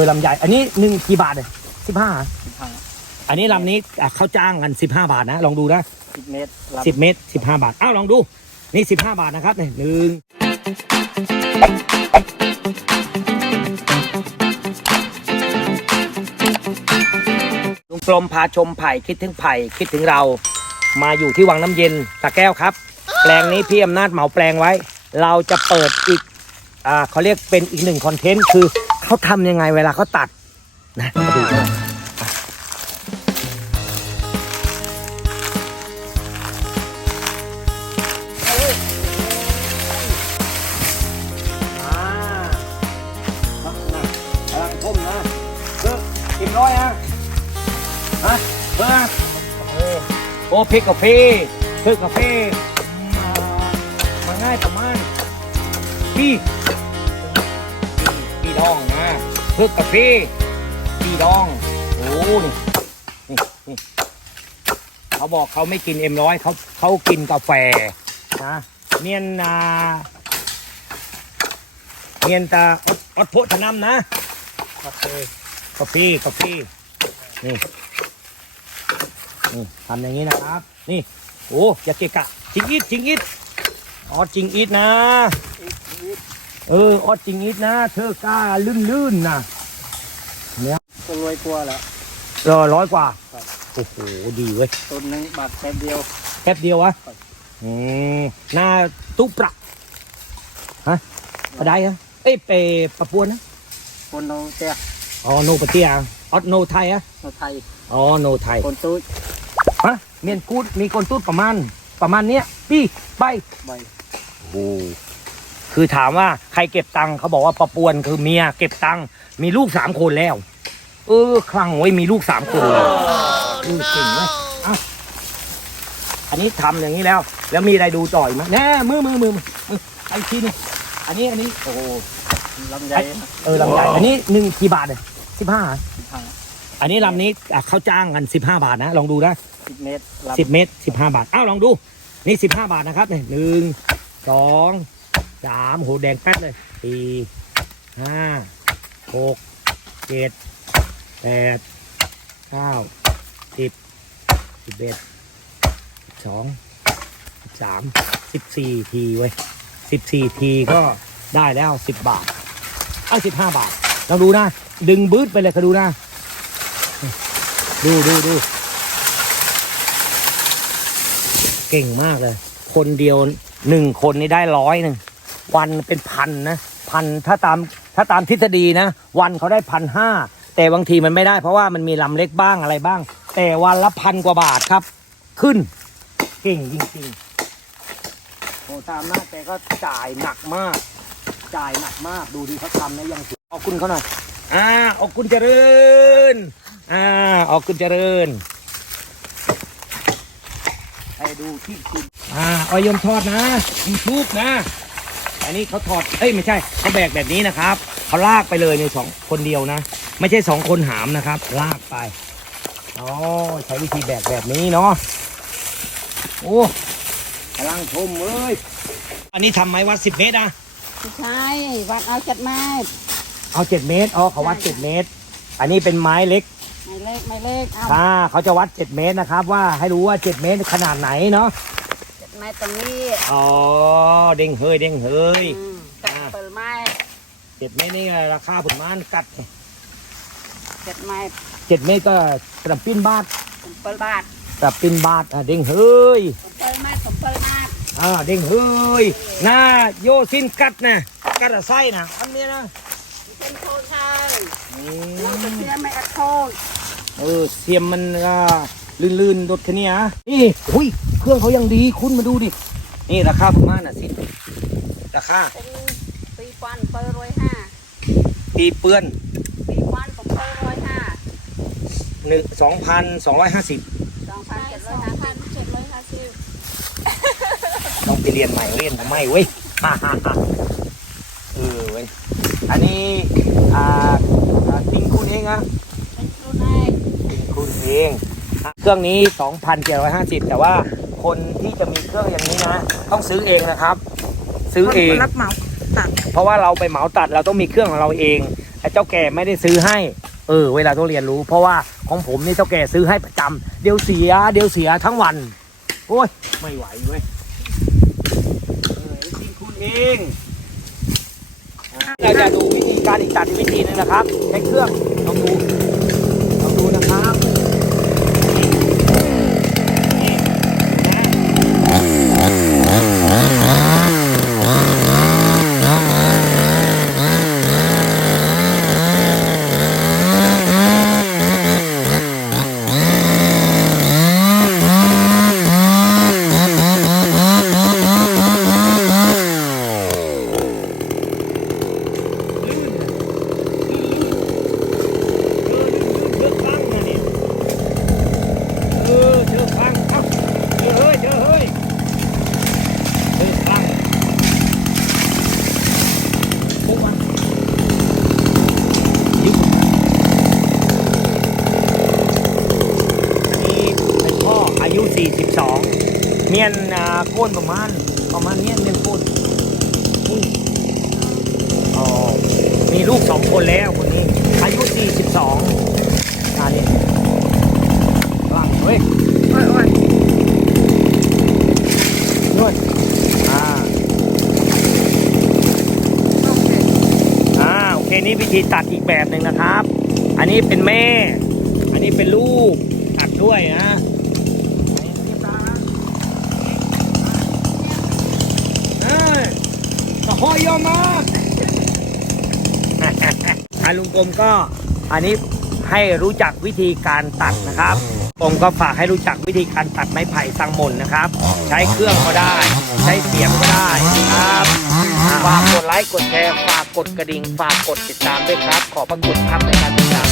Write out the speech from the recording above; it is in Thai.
อลำใหญ่ อันนี้หนึ่งกี่บาทเลยสิบห้าสิบห้าอันนี้ลำนี้อะเขาจ้างกันสิบห้าบาทนะลองดูนะสิบเมตรลำสิบเมตรสิบห้าบาทอ้าวลองดูนี่สิบห้าบาทนะครับเนี่ยหนึ่งลุงกลมพาชมไผ่คิดถึงไผ่คิดถึงเรา มาอยู่ที่วังน้ำเย็นตะแก้วครับ แปลงนี้พี่อำนาจเหมาแปลงไว้ เราจะเปิดอีกอ่าเขาเรียกเป็นอีกหนึ่งคอนเทนต์คือ เขาทำยังไงเวลาเขาตัดนะมาดูกันร้อยฮะฮะเพิ่มโอ้โอ้พริกกาแฟพริกกาแฟมามาง่ายประมาณพี่ พี่ดองนะเพื่อกาแฟพี่ดองโอ้นี่นี่นี่เขาบอกเขาไม่กินเอ็มร้อยเขาเขากินกาแฟนะเมียนนาเมียนตาอดอดโพธนำนะกาแฟกาแฟกาแฟนี่นี่ทำอย่างนี้นะครับ นี่โอ้อย่าเกะกะจริงอิดจริงอิดอ๋อจริงอิดนะอีกอีก เออออดจริงอิดนะ เธอกล้าลื่นๆนะก็รวยกว่าแหละเออร้อยกว่า ครับ โอ้โห ดีเว้ยต้นหนึ่งบาทแค่เดียวแป๊บเดียววะครับ อืมหน้าตุ๊ประฮะปะได้ฮะเอ้ยเปปะปวนนะคนเราเจ้าอ๋อโนปะเตียออดโนไทยอะเราไทยอ๋อโนไทยคนตู้ฮะเมียนกูดมีคนตุ๊ดประมาณ ประมาณเนี้ยปี้ใบใบโอ้โห คือถามว่าใครเก็บตังค์เขาบอกว่าปะปวนคือเมียเก็บตังค์มีลูกสามคนแล้ว เออคลั่งไว้ยมีลูกสามคนเลยเออเก่งไหมอะอันนี้ทำอย่างนี้แล้ว แล้วมีอะไรดูต่อยไหมแน่มือมือมือมือมือไอ้ทีนี่อันนี้อันนี้โอ้โหลำไยเออลำใหญ่อันนี้หนึ่งกี่บาทเลยสิบห้าสิบห้าอันนี้ลำนี้อะเขาจ้างกันสิบห้าบาทนะลองดูนะสิบเมตรลำสิบเมตรสิบห้าบาทอ้าวลองดู นี่สิบห้าบาทนะครับเนี่ยหนึ่งสอง สามโหแดงแป๊ดเลยสี่ห้าหกเจ็ดแปดเก้าสิบสิบเอ็ดสิบสองสิบสามสิบสี่ทีเว้ยสิบสี่ทีก็ได้แล้วสิบบาท เอาสิบห้าบาทลองดูนะ ดึงบืดไปเลยก็ดูนะ ดูดูดูเก่งมากเลย คนเดียวหนึ่งคนนี่ได้ร้อยหนึ่ง วันเป็นพันนะพันถ้าตามถ้าตามทฤษฎีนะ วันเขาได้พันห้าแต่บางทีมันไม่ได้เพราะว่ามันมีลำเล็กบ้างอะไรบ้าง แต่วันละพันกว่าบาทครับ ขึ้นเก่งจริงๆโอ้ตามหน้าแต่ก็จ่ายหนักมาก จ่ายหนักมากดูดีเขาทำนะยังสวยเอาคุณเขาหน่อยอ่าออกคุณเจริญอ่าออกคุณเจริญให้ดูที่คุณอ่าออยมทอดนะยูทูบนะ อันนี้เขาถอดเอ้ยไม่ใช่เขาแบกแบบนี้นะครับเขาลากไปเลยในสองคนเดียวนะ ไม่ใช่สองคนหามนะครับ ลากไปอ๋อใช้วิธีแบกแบบนี้เนาะโอ้กำลังชมเลยอันนี้ทำไม้วัดสิบเมตรนะไม่ใช่วัดเอาเจ็ดไม้เอาเจ็ดเมตรอ๋อเขาวัดเจ็ดเมตร อันนี้เป็นไม้เล็กไม่เล็กไม่เล็กเอาอ่าเขาจะวัดเจ็ดเมตรนะครับ ว่าให้รู้ว่าเจ็ดเมตรขนาดไหนเนาะเจ็ด ไม้ตรงนี้อ๋อเด้งเฮยเด้งเฮยอืมกัดเปิดไม้เจ็ดเมตรนี่ราคาผลไม้กัดเจ็ดไม้เจ็ดเมตรก็กระปิ้นบาทผมเปิดบาทกระปิ้นบาทอะเด้งเฮยผมเปิดไม้ผมเปิดบาทอ่าเด้งเฮยหน้าโยซินกัดนะกัดอะไส้นะอันนี้นะเป็นโคชายอืน้องมเสียไม่อัดโคชเออเสียมมันก็ลื่นๆโดดแค่นี้อะนี่อุ้ย เครื่องเขายังดีคุณมาดูดิ นี่ราคาผลไม้น่ะสิราคาเป็นปีปันเปิดร้อยห้าปีเปื้อนปีปันผมเปิดร้อยห้าหนึ่งสองพันสองร้อยห้าสิบสองพันเจ็ดร้อยห้าพันเจ็ดร้อยห้าสิบต้องไปเรียนใหม่เรียนทำไมเว้ยฮ่าฮ่าฮ่าเออเว้ยอันนี้อ่าอ่าทิ้งคุณเองอะเป็นครูนายทิ้งคุณเองอะเครื่องนี้ 2,750 แต่ว่า คนที่จะมีเครื่องอย่างนี้นะ ต้องซื้อเองนะครับ ซื้อเอง รับเหมาตัดเพราะว่าเราไปเหมาตัดเราต้องมีเครื่องของเราเองไอแต่เจ้าแก่ไม่ได้ซื้อให้ เออ เวลาต้องเรียนรู้ เพราะว่าของผมนี่เจ้าแก่ซื้อให้ประจำเดี๋ยวเสีย เดี๋ยวเสียทั้งวัน โอ้ย ไม่ไหวเว้ยเออจริงคุณเองเราจะดูวิธีการอีกตัดอีกวิธีนึงนะครับใช้เครื่องลองดูลองดูนะครับนี่นะ เออเจอพังเอ้าเจอเฮ้ยเจอเฮ้ยเจอพังโอ้วันยิงอันนี้เป็นพ่ออายุ 42เมียนอ่าโก้นประมาณประมาณเนี้ยเมียนโก้นอุ้ยอ๋อมีลูกสองคนแล้วคนนี้ อายุ 42อันนี้ว่างเฮ้ยโอ้ยโอ้ยนวดอ่าอ่าโอเคนี่วิธีตัดอีกแบบหนึ่งนะครับ อันนี้เป็นแม่ อันนี้เป็นลูกตัดด้วยนะเอ้ยตะ หอยอมมาอาลุงกรมก็อันนี้ให้รู้จักวิธีการตัดนะครับผมก็ฝากให้รู้จักวิธีการตัดไม้ไผ่สังมนนะครับ ใช้เครื่องก็ได้ ใช้เสียมก็ได้ครับฝากกดไลค์กดแชร์ฝากกดกระดิ่งฝากกดติดตามด้วยครับ ขอบพระคุณครับในการติดตาม